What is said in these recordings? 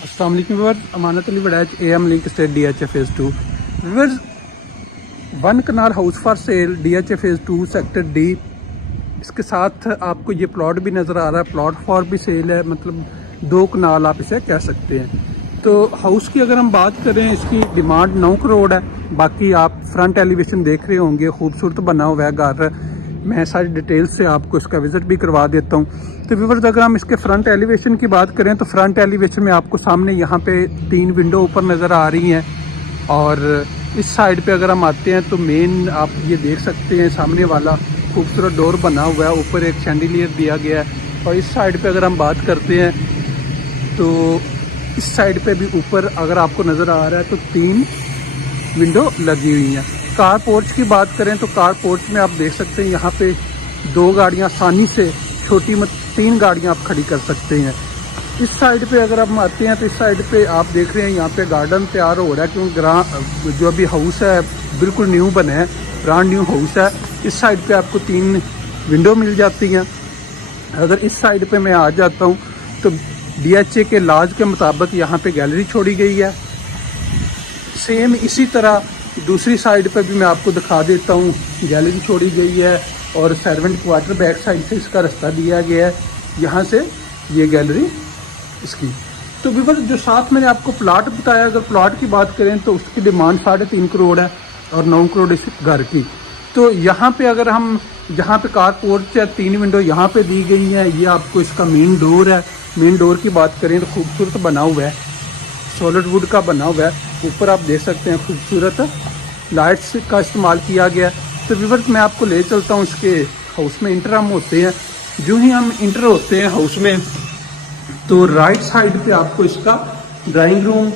अस्सलाम वालेकुम viewers, Amanat Ali Waraich AM link state DHA phase 2 viewers. 1 kanal house for sale DHA phase 2 sector D। इसके साथ आपको ये प्लॉट भी नज़र आ रहा है, प्लॉट फॉर भी सेल है, मतलब 2 कनाल आप इसे कह सकते हैं। तो हाउस की अगर हम बात करें, इसकी डिमांड 9 करोड़ है। बाकी आप फ्रंट एलिवेशन देख रहे होंगे, खूबसूरत बना हुआ है घर। मैं सारी डिटेल्स से आपको इसका विज़िट भी करवा देता हूँ। तो व्यूअर्स, अगर हम इसके फ्रंट एलिवेशन की बात करें तो फ्रंट एलिवेशन में आपको सामने यहाँ पे 3 विंडो ऊपर नज़र आ रही हैं। और इस साइड पे अगर हम आते हैं तो मेन आप ये देख सकते हैं, सामने वाला खूबसूरत डोर बना हुआ है, ऊपर एक शैंडिलियर दिया गया है। और इस साइड पे अगर हम बात करते हैं तो इस साइड पे भी ऊपर अगर आपको नज़र आ रहा है तो 3 विंडो लगी हुई हैं। कार पोर्च की बात करें तो कार पोर्च में आप देख सकते हैं यहाँ पे 2 गाड़ियाँ आसानी से, छोटी मत 3 गाड़ियाँ आप खड़ी कर सकते हैं। इस साइड पे अगर हम आते हैं तो इस साइड पे आप देख रहे हैं यहाँ पे गार्डन तैयार हो रहा है, क्योंकि जो अभी हाउस है बिल्कुल न्यू बना है, ब्रांड न्यू हाउस है। इस साइड पे आपको 3 विंडो मिल जाती हैं। अगर इस साइड पे मैं आ जाता हूँ तो DHA के लाज के मुताबिक यहाँ पे गैलरी छोड़ी गई है। सेम इसी तरह दूसरी साइड पर भी मैं आपको दिखा देता हूँ, गैलरी छोड़ी गई है और सर्वेंट क्वार्टर बैक साइड से इसका रास्ता दिया गया है, यहाँ से ये गैलरी इसकी। तो व्यूअर्स, जो साथ मैंने आपको प्लाट बताया, अगर प्लाट की बात करें तो उसकी डिमांड 3.5 करोड़ है और 9 करोड़ इस घर की। तो यहाँ पे अगर हम, यहाँ पे कार पोर्च है, 3 विंडो यहाँ पे दी गई हैं। ये आपको इसका मेन डोर है। मेन डोर की बात करें तो खूबसूरत बना हुआ है, सॉलिड वुड का बना हुआ है। ऊपर आप देख सकते हैं खूबसूरत लाइट्स का इस्तेमाल किया गया है। तो व्यूअर्स, मैं आपको ले चलता हूँ इसके हाउस में। इंटर हम होते हैं, जो ही हम इंटर होते हैं हाउस में तो राइट साइड पे आपको इसका ड्राइंग रूम,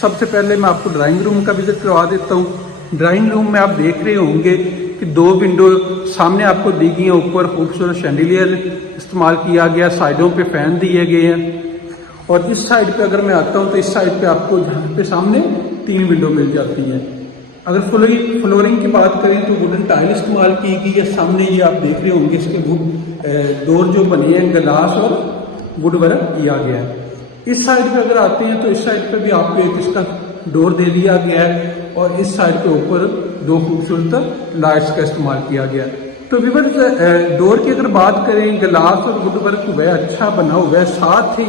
सबसे पहले मैं आपको ड्राइंग रूम का विजिट करवा देता हूँ। ड्राइंग रूम में आप देख रहे होंगे कि 2 विंडो सामने आपको दी गई हैं, ऊपर खूबसूरत शैंडिलियर इस्तेमाल किया गया, साइडों पे फैन दिए गए हैं। और इस साइड पे अगर मैं आता हूँ तो इस साइड पे आपको जहाँ पे सामने 3 विंडो मिल जाती है। अगर फ्लोरिंग की बात करें तो वुडन टाइल इस्तेमाल की गई है। सामने ये आप देख रहे होंगे, इसके वुड डोर जो बने हैं ग्लास और वुड वर्क किया गया है। इस साइड पे अगर आते हैं तो इस साइड पे भी आपको एक इसका डोर दे दिया गया है और इस साइड पे ऊपर 2 खूबसूरत लाइट्स का इस्तेमाल किया गया है। तो व्यूअर्स, डोर की अगर बात करें, ग्लास और वुड वर्क हुआ है, अच्छा बना हुआ है। साथ ही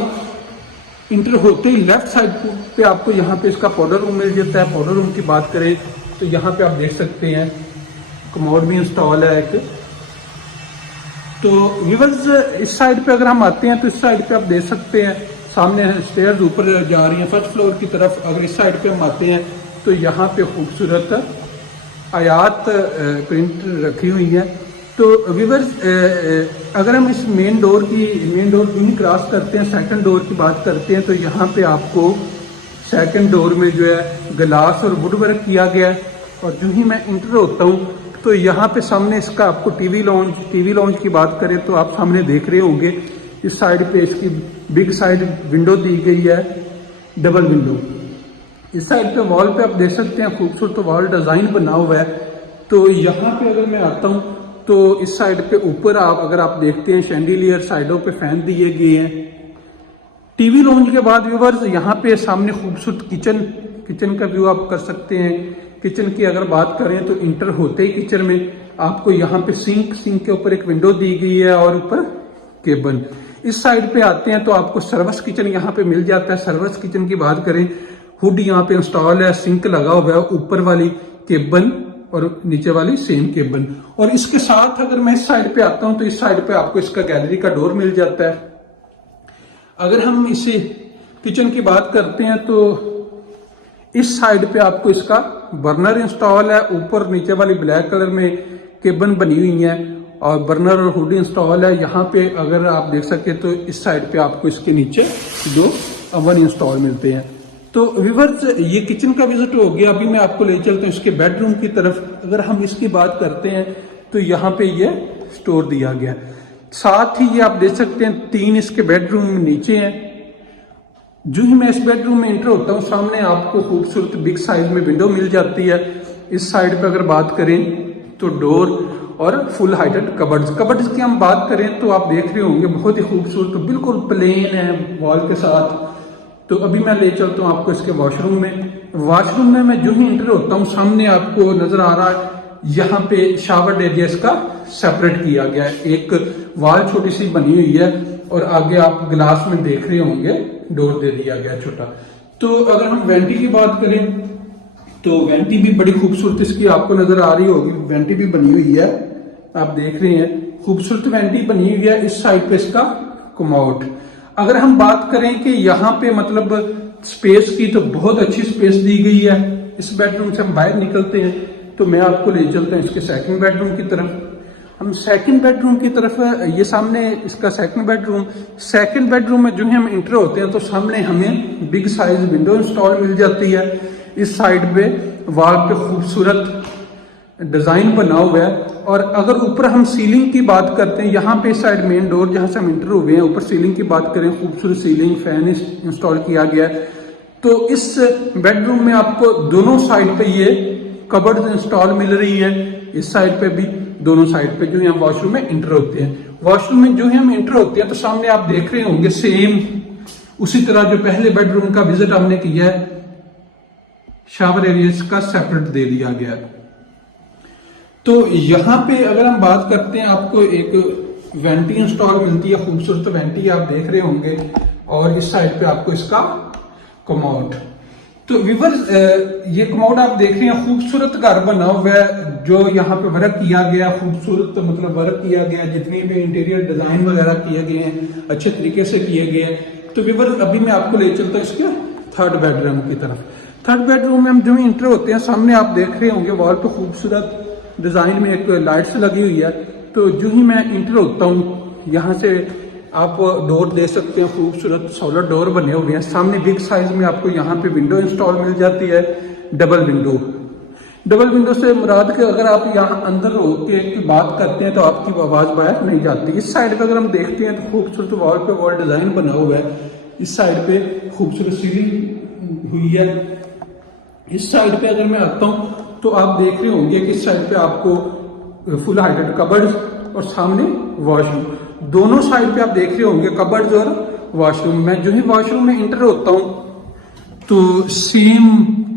इंटर होते ही लेफ्ट साइड पे आपको यहाँ पे इसका पाउडर रूम मिल जाता है। पाउडर रूम की बात करें तो यहाँ पे आप देख सकते हैं कमोड भी इंस्टॉल है एक। तो व्यूअर्स, इस साइड पे अगर हम आते हैं तो इस साइड पे आप देख सकते हैं सामने स्टेयर्स ऊपर जा रही हैं फर्स्ट फ्लोर की तरफ। अगर इस साइड पे हम आते हैं तो यहाँ पे खूबसूरत आयात प्रिंट रखी हुई है। तो व्यूअर्स, अगर हम इस मेन डोर क्यों नहीं क्रॉस करते हैं, सेकंड डोर की बात करते हैं तो यहाँ पे आपको सेकंड डोर में जो है ग्लास और वुड वर्क किया गया है। और जो ही मैं इंटर होता हूँ तो यहाँ पे सामने इसका आपको टीवी लॉन्च की बात करें तो आप सामने देख रहे होंगे, इस साइड पे इसकी बिग साइड विंडो दी गई है, डबल विंडो। इस साइड पे वॉल पे आप देख सकते हैं खूबसूरत वॉल डिजाइन बना हुआ है। तो यहाँ पे अगर मैं आता हूँ तो इस साइड पे ऊपर अगर आप देखते हैं शैंडिलियर, साइडों पे फैन दिए गए हैं। टीवी लॉन्च के बाद व्यूअर्स, यहाँ पे सामने खूबसूरत किचन का व्यू आप कर सकते हैं। किचन की अगर बात करें तो इंटर होते ही किचन में आपको यहाँ पे सिंक के ऊपर एक विंडो दी गई है और ऊपर केबल। इस साइड पे आते हैं तो आपको सर्विस किचन यहाँ पे मिल जाता है। सर्विस किचन की बात करें, हुड यहाँ पे इंस्टॉल है, सिंक लगा हुआ है, ऊपर वाली केबल और नीचे वाली सेम केबल। और इसके साथ अगर मैं इस साइड पे आता हूं तो इस साइड पे आपको इसका गैलरी का डोर मिल जाता है। अगर हम इसे किचन की बात करते हैं तो इस साइड पे आपको इसका बर्नर इंस्टॉल है, ऊपर नीचे वाली ब्लैक कलर में केबल बनी हुई है और बर्नर और हुड इंस्टॉल है। यहाँ पे अगर आप देख सके तो इस साइड पे आपको इसके नीचे 2 ओवन इंस्टॉल मिलते हैं। तो व्यूअर्स, ये किचन का विजिट हो गया। अभी मैं आपको ले चलता हूँ इसके बेडरूम की तरफ। अगर हम इसकी बात करते हैं तो यहाँ पे ये स्टोर दिया गया है। साथ ही ये आप देख सकते हैं 3 इसके बेडरूम नीचे हैं। जो ही मैं इस बेडरूम में एंटर होता हूँ सामने आपको खूबसूरत बिग साइज में विंडो मिल जाती है। इस साइड पे अगर बात करें तो डोर और फुल हाइटेड कबर्ड्स की हम बात करें तो आप देख रहे होंगे बहुत ही खूबसूरत, बिल्कुल प्लेन है वॉल के साथ। तो अभी मैं ले चलता हूँ आपको इसके वॉशरूम में। वॉशरूम में मैं जो ही इंटर होता हूँ सामने आपको नजर आ रहा है यहाँ पे शावर एरिया इसका सेपरेट किया गया है। एक वॉल छोटी सी बनी हुई है और आगे आप ग्लास में देख रहे होंगे डोर दे दिया गया छोटा। तो अगर हम वेंटी की बात करें तो वेंटी भी बड़ी खूबसूरत इसकी आपको नजर आ रही होगी। वेंटी भी बनी हुई है, आप देख रहे हैं खूबसूरत वेंटी बनी हुई है। इस साइड पे इसका कमोड। अगर हम बात करें कि यहाँ पे मतलब स्पेस की, तो बहुत अच्छी स्पेस दी गई है। इस बेडरूम से हम बाहर निकलते हैं तो मैं आपको ले चलता हूँ इसके सेकंड बेडरूम की तरफ। हम सेकंड बेडरूम की तरफ, ये सामने इसका सेकंड बेडरूम। सेकंड बेडरूम में जो है हम इंटर होते हैं तो सामने हमें बिग साइज विंडो इंस्टॉल मिल जाती है। इस साइड पे वॉल पे खूबसूरत डिजाइन बना हुआ है। और अगर ऊपर हम सीलिंग की बात करते हैं, यहाँ पे इस साइड मेन डोर जहां से हम इंटर हुए हैं, ऊपर सीलिंग की बात करें, खूबसूरत सीलिंग फैन इंस्टॉल किया गया है। तो इस बेडरूम में आपको दोनों साइड पे ये कबर्ड इंस्टॉल मिल रही है। इस साइड पे भी, दोनों साइड पे जो है हम वॉशरूम में इंटर होते हैं। वॉशरूम में जो है हम इंटर होते हैं तो सामने आप देख रहे होंगे सेम उसी तरह जो पहले बेडरूम का विजिट हमने किया है, शावर एरियाज का सेपरेट दे दिया गया है। तो यहाँ पे अगर हम बात करते हैं, आपको एक वेंटी इंस्टॉल मिलती है, खूबसूरत वेंटी आप देख रहे होंगे। और इस साइड पे आपको इसका कमोड। तो व्यूअर्स, ये कमोड आप देख रहे हैं, खूबसूरत घर बना हुआ है। जो यहाँ पे वर्क किया गया, खूबसूरत मतलब वर्क किया गया, जितने भी इंटीरियर डिजाइन वगैरह किए गए हैं अच्छे तरीके से किए गए हैं। तो व्यूअर्स, अभी मैं आपको ले चलता हूँ इसके थर्ड बेडरूम की तरफ। थर्ड बेडरूम में हम जो इंटर होते हैं, सामने आप देख रहे होंगे वॉल पे खूबसूरत डिजाइन में एक लाइट्स लगी हुई है। तो जो ही मैं इंटर होता हूँ, यहाँ से आप डोर दे सकते हैं, खूबसूरत सोलर डोर बने हुए हैं। सामने बिग साइज में आपको यहाँ पे विंडो इंस्टॉल मिल जाती है, डबल विंडो। डबल विंडो से मुराद के अगर आप यहाँ अंदर होके की बात करते हैं तो आपकी आवाज बाहर नहीं जाती। इस साइड पे अगर हम देखते हैं तो खूबसूरत वॉल पे वॉल डिजाइन बना हुआ है। इस साइड पे खूबसूरत सीलिंग हुई है। इस साइड पे अगर मैं आता हूँ तो आप देख रहे होंगे कि इस साइड पे आपको फुल हाइटेड कबर्ड्स और सामने वॉशरूम। दोनों साइड पे आप देख रहे होंगे कबर्ड्स और वॉशरूम। मैं जो ही वॉशरूम में इंटर होता हूँ तो सेम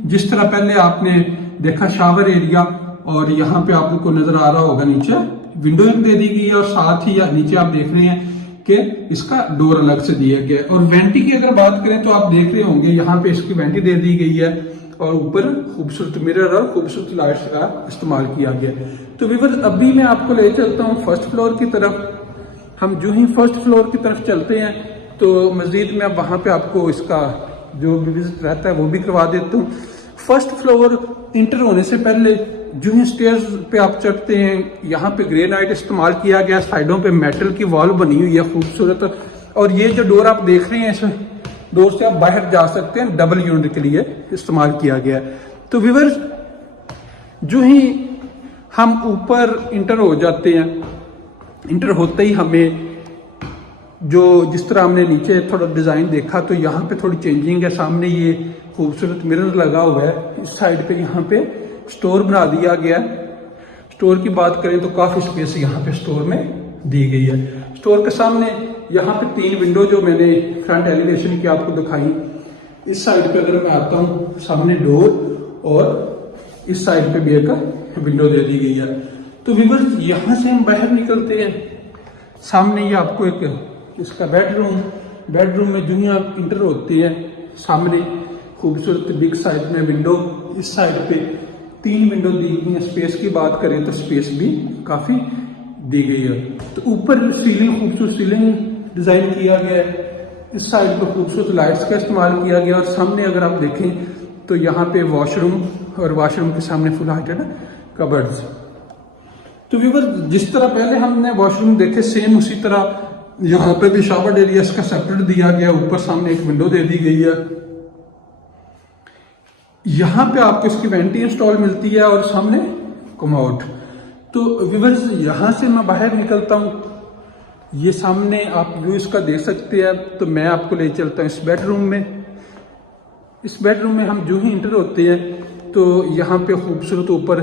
जिस तरह पहले आपने देखा शावर एरिया, और यहाँ पे आपको नजर आ रहा होगा नीचे विंडो दे दी गई है, और साथ ही नीचे आप देख रहे हैं कि इसका डोर अलग से दिया गया है। और वेंटी की अगर बात करें तो आप देख रहे होंगे यहाँ पे इसकी वेंटी दे दी गई है, और ऊपर खूबसूरत मिरर और खूबसूरत लाइट्स का इस्तेमाल किया गया है। तो व्यूअर्स, अभी मैं आपको ले चलता हूँ फर्स्ट फ्लोर की तरफ। हम जो ही फर्स्ट फ्लोर की तरफ चलते हैं तो मजीद मैं वहां पे आपको इसका जो विजिट रहता है वो भी करवा देता हूँ। फर्स्ट फ्लोर इंटर होने से पहले जो ही स्टेयर्स पे आप चढ़ते हैं, यहाँ पे ग्रेनाइट इस्तेमाल किया गया, साइडों पे मेटल की वॉल बनी हुई है खूबसूरत। और ये जो डोर आप देख रहे हैं, इस डोर से आप बाहर जा सकते हैं, डबल यूनिट के लिए इस्तेमाल किया गया है। तो व्यूअर्स, जो ही हम ऊपर इंटर हो जाते हैं, इंटर होते ही हमें जो जिस तरह हमने नीचे थोड़ा डिजाइन देखा तो यहाँ पे थोड़ी चेंजिंग है। सामने ये खूबसूरत मिरर लगा हुआ है। इस साइड पे यहाँ पे स्टोर बना दिया गया है। स्टोर की बात करें तो काफी स्पेस यहाँ पे स्टोर में दी गई है। स्टोर के सामने यहाँ पे 3 विंडो जो मैंने फ्रंट एलिवेशन की आपको दिखाई। इस साइड पे अगर मैं आता हूँ, सामने डोर, और इस साइड पे भी एक विंडो दे दी गई है। तो व्यूअर्स, यहाँ से हम बाहर निकलते हैं, सामने ये आपको एक इसका बेडरूम में जो ही आप इंटर होते हैं, सामने खूबसूरत बिग साइज में विंडो। इस साइड पे 3 विंडो दी गई है। स्पेस की बात करें तो स्पेस भी काफी दी गई है। तो ऊपर सीलिंग, खूबसूरत सीलिंग डिजाइन किया गया है। इस साइड पे खूबसूरत लाइट्स का इस्तेमाल किया गया, और सामने अगर आप देखें तो यहाँ पे वॉशरूम, और वॉशरूम के सामने फुल हाइटेड कबर्ड्स। तो व्यूअर्स, जिस तरह पहले हमने वॉशरूम देखे, सेम उसी तरह यहाँ पे भी शावर एरिया का सेपरेट दिया गया। ऊपर सामने एक विंडो दे दी गई है। यहाँ पे आपको इसकी वेंटी इंस्टॉल मिलती है, और सामने कमोड। तो व्यूअर्स, यहाँ से मैं बाहर निकलता हूँ, ये सामने आप व्यू इसका देख सकते हैं। तो मैं आपको ले चलता हूँ इस बेडरूम में। इस बेडरूम में हम जो ही इंटर होते हैं तो यहाँ पे खूबसूरत ऊपर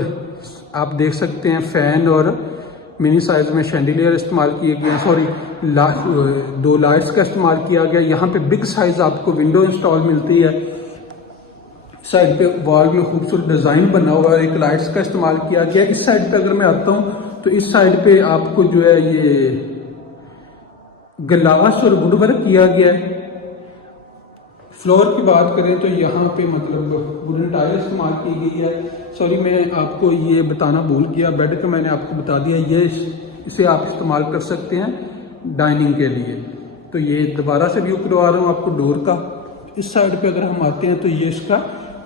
आप देख सकते हैं फैन और मिनी साइज में शैंडिलियर इस्तेमाल किए गए हैं, सॉरी 2 लाइट्स का इस्तेमाल किया गया। यहाँ पे बिग साइज आपको विंडो इंस्टॉल मिलती है। साइड पे वॉल में खूबसूरत डिजाइन बना हुआ है, एक लाइट्स का इस्तेमाल किया गया। इस साइड पे अगर मैं आता हूँ तो इस साइड पे आपको जो है ये ग्लास और वुड वर्क किया गया है। फ्लोर की बात करें तो यहाँ पे मतलब वुडन टाइल इस्तेमाल की गई है। सॉरी, मैं आपको ये बताना भूल गया, बेड का मैंने आपको बता दिया, ये इसे आप इस्तेमाल कर सकते हैं डाइनिंग के लिए। तो ये दोबारा से व्यू करवा रहा हूँ आपको डोर का। इस साइड पे अगर हम आते हैं तो ये इसका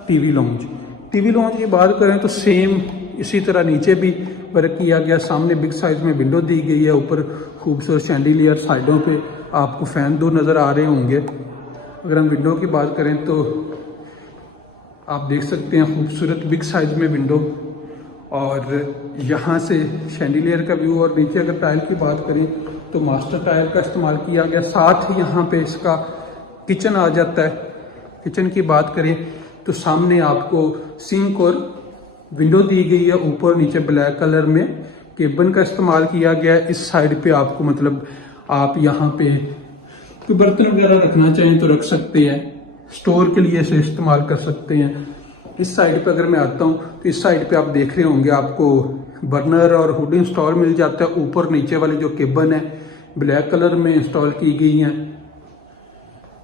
टीवी लॉन्च की बात करें तो सेम इसी तरह नीचे भी वर्क किया गया। सामने बिग साइज में विंडो दी गई है, ऊपर खूबसूरत शैंडिलियर, साइडों पे आपको फैन 2 नज़र आ रहे होंगे। अगर हम विंडो की बात करें तो आप देख सकते हैं खूबसूरत बिग साइज में विंडो, और यहाँ से शैंडिलियर का व्यू। और नीचे अगर टाइल की बात करें तो मास्टर टाइल का इस्तेमाल किया गया। साथ ही यहाँ पे इसका किचन आ जाता है। किचन की बात करें तो सामने आपको सिंक और विंडो दी गई है, ऊपर नीचे ब्लैक कलर में केबन का इस्तेमाल किया गया है। इस साइड पे आपको मतलब आप यहाँ पे कोई बर्तन वगैरह रखना चाहें तो रख सकते हैं, स्टोर के लिए इसे इस्तेमाल कर सकते हैं। इस साइड पे अगर मैं आता हूँ तो इस साइड पे आप देख रहे होंगे आपको बर्नर और हुड इंस्टॉल मिल जाता है। ऊपर नीचे वाली जो केबन है ब्लैक कलर में इंस्टॉल की गई हैं।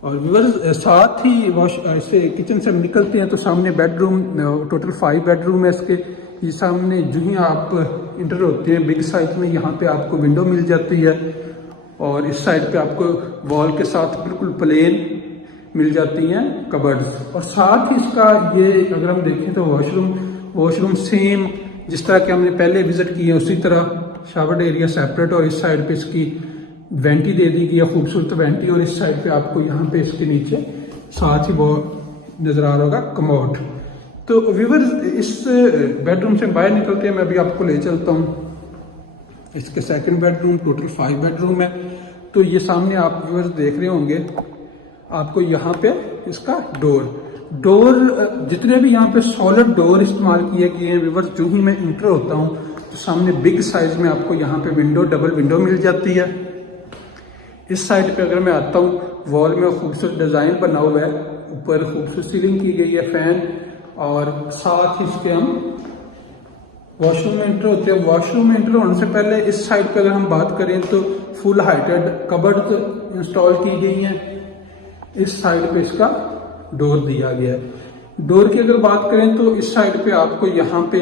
और व्यूअर्स साथ ही वॉश ऐसे किचन से निकलते हैं तो सामने बेडरूम, टोटल 5 बेडरूम है इसके। ये सामने जो ही आप इंटर होते हैं बिग साइज में, यहाँ पे आपको विंडो मिल जाती है। और इस साइड पे आपको वॉल के साथ बिल्कुल प्लेन मिल जाती हैं कबर्ड्स। और साथ ही इसका ये अगर हम देखें तो वॉशरूम सेम जिस तरह के हमने पहले विजिट किए उसी तरह शावर एरिया सेपरेट, और इस साइड पे इसकी वेंटी दे दी गई है, खूबसूरत वेंटी। और इस साइड पे आपको यहाँ पे इसके नीचे साथ ही वो नजर आ रहा होगा कमोड। तो व्यूअर्स इस बेडरूम से बाहर निकलते हैं, मैं अभी आपको ले चलता हूँ इसके सेकंड बेडरूम। टोटल 5 बेडरूम है। तो ये सामने आप व्यूअर्स देख रहे होंगे आपको यहाँ पे इसका डोर जितने भी यहाँ पे सॉलिड डोर इस्तेमाल किए गए हैं व्यूअर्स। जो ही मैं इंटर होता हूँ तो सामने बिग साइज में आपको यहाँ पे डबल विंडो मिल जाती है। इस साइड पे अगर मैं आता हूँ वॉल में खूबसूरत डिजाइन बना हुआ है, ऊपर खूबसूरत सीलिंग की गई है, फैन। और साथ ही इसके हम वॉशरूम में एंटर होते हैं। वॉशरूम में एंटर होने से पहले इस साइड पे अगर हम बात करें तो फुल हाइटेड कबर्ड इंस्टॉल की गई हैं। इस साइड पे इसका डोर दिया गया है। डोर की अगर बात करें तो इस साइड पे आपको यहाँ पे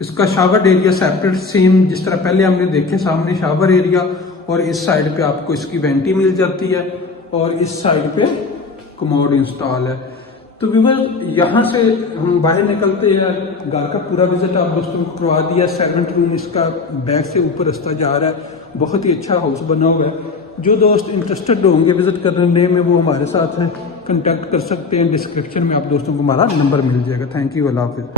इसका शावर एरिया सेपरेट, सेम जिस तरह पहले हमने देखे सामने शावर एरिया। और इस साइड पे आपको इसकी वेंटी मिल जाती है, और इस साइड पे कमोड इंस्टॉल है। तो व्यूअर यहाँ से हम बाहर निकलते हैं, घर का पूरा विजिट आप दोस्तों को करवा दिया। 7th रूम इसका बैक से ऊपर रास्ता जा रहा है, बहुत ही अच्छा हाउस बना हुआ है। जो दोस्त इंटरेस्टेड होंगे विजिट करने में वो हमारे साथ कांटेक्ट कर सकते हैं। डिस्क्रिप्शन में आप दोस्तों को हमारा नंबर मिल जाएगा। थैंक यू, अल्लाह हाफिज़।